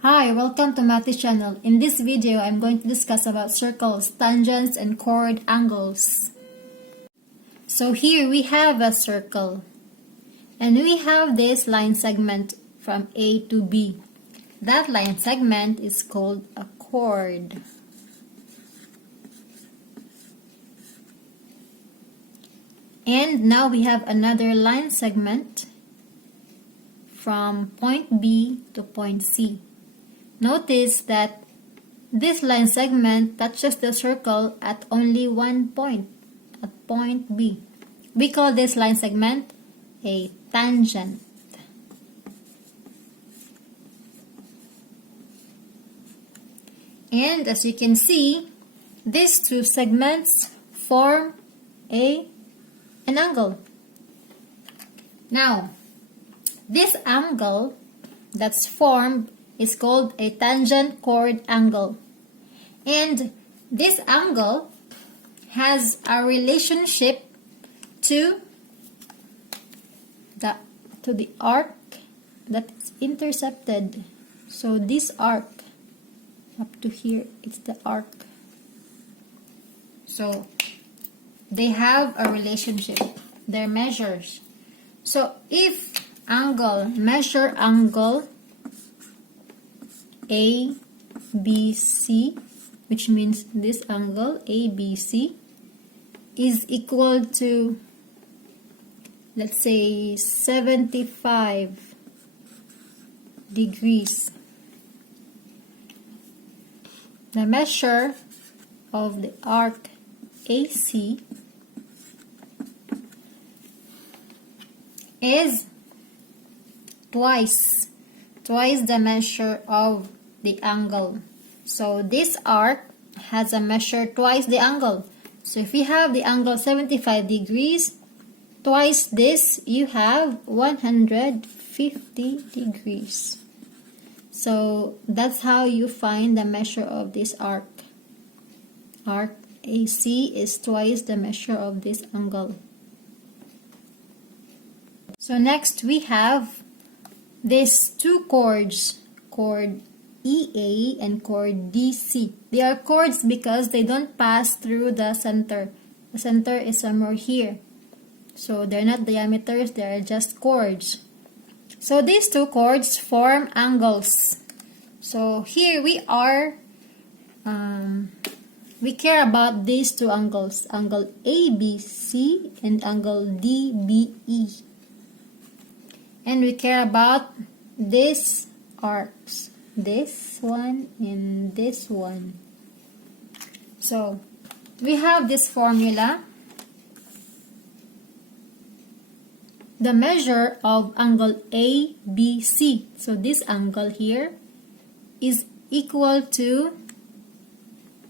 Hi, welcome to Matthew's channel. In this video, I'm going to discuss about circles, tangents, and chord angles. So here we have a circle. And we have this line segment from A to B. That line segment is called a chord. And now we have another line segment from point B to point C. Notice that this line segment touches the circle at only one point, at point B. We call this line segment a tangent. And as you can see, these two segments form an angle. Now, this angle that's formed is called a tangent chord angle. And this angle has a relationship to the arc that is intercepted. So this arc up to here, it's the arc. So they have a relationship. They're measures. So if measure angle ABC, which means this angle ABC is equal to, let's say, 75 degrees. The measure of the arc AC is twice the measure of the angle. So this arc has a measure twice the angle. So if you have the angle 75 degrees, twice this, you have 150 degrees. So that's how you find the measure of this arc. Arc AC is twice the measure of this angle. So next we have these two chords, chord EA and chord DC. They are chords because they don't pass through the center. The center is somewhere here. So they're not diameters, they are just chords. So these two chords form angles. So here we are, we care about these two angles, angle ABC and angle DBE. And we care about these arcs, this one and this one. So we have this formula. The measure of angle ABC, so this angle here, is equal to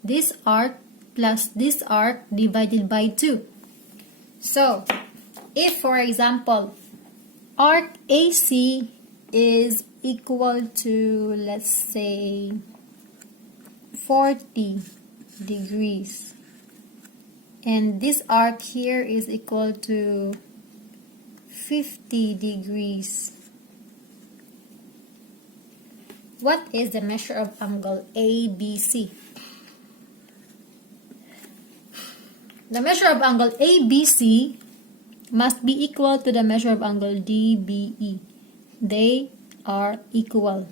this arc plus this arc divided by 2. So if, for example, arc AC is equal to, let's say, 40 degrees, and this arc here is equal to 50 degrees. What is the measure of angle ABC? The measure of angle ABC must be equal to the measure of angle DBE. They are equal.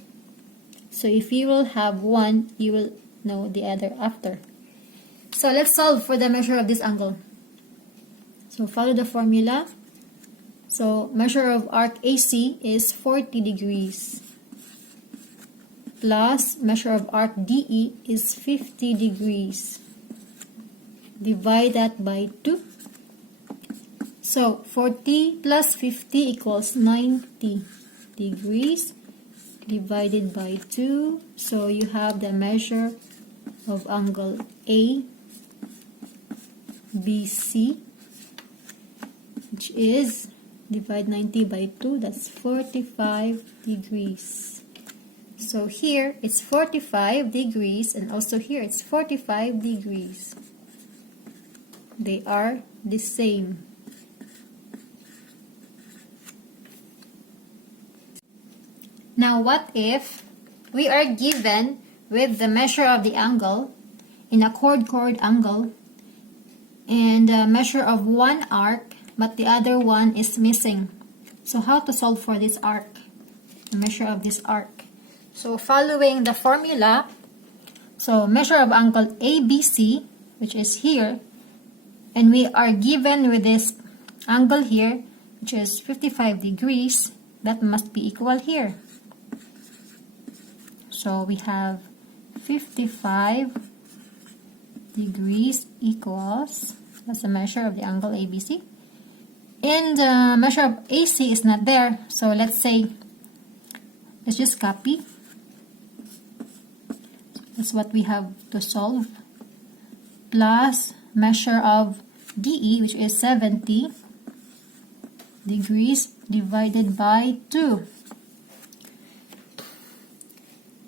So if you will have one, you will know the other after. So let's solve for the measure of this angle. So follow the formula. So measure of arc AC is 40 degrees plus measure of arc DE is 50 degrees. Divide that by 2. So 40 plus 50 equals 90 degrees divided by 2. So you have the measure of angle ABC, which is, divide 90 by 2, that's 45 degrees. So here it's 45 degrees and also here it's 45 degrees. They are the same. Now what if we are given with the measure of the angle in a chord angle and a measure of one arc, but the other one is missing. So how to solve for this arc, the measure of this arc? So following the formula, so measure of angle ABC, which is here, and we are given with this angle here, which is 55 degrees, that must be equal here. So we have 55 degrees equals, that's the measure of the angle ABC. And the measure of AC is not there, so let's just copy. That's what we have to solve. Plus measure of DE, which is 70 degrees divided by 2.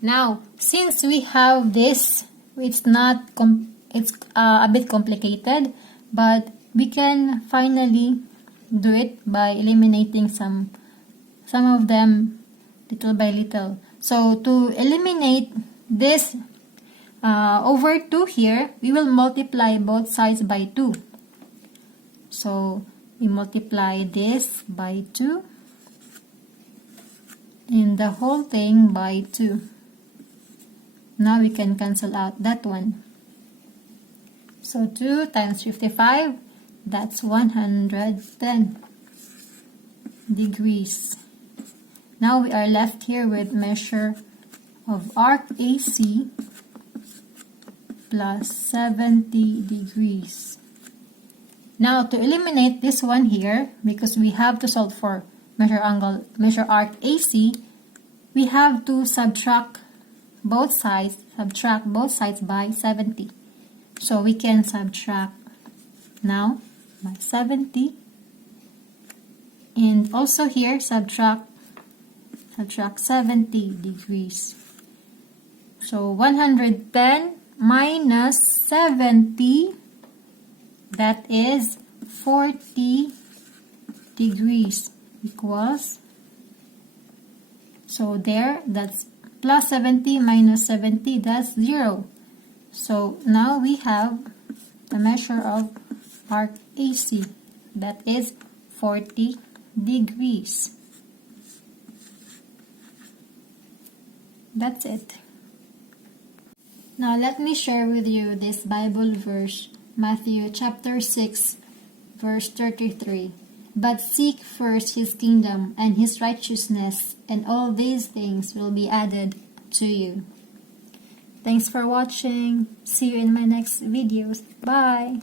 Now, since we have this, it's a bit complicated, but we can finally do it by eliminating some of them little by little. So to eliminate this over 2 here, we will multiply both sides by 2. So we multiply this by 2 and the whole thing by 2. Now we can cancel out that one. So 2 times 55, that's 110 degrees. Now we are left here with measure of arc AC plus 70 degrees. Now to eliminate this one here, because we have to solve for measure arc AC, we have to subtract both sides by 70. So we can subtract now by 70, and also here subtract 70 degrees. So 110 minus 70, that is 40 degrees equals, so there, that's plus 70 minus 70, that's 0. So now we have the measure of arc AC, that is 40 degrees. That's it. Now let me share with you this Bible verse, Matthew chapter 6, verse 33. But seek first His kingdom and His righteousness, and all these things will be added to you. Thanks for watching. See you in my next videos. Bye.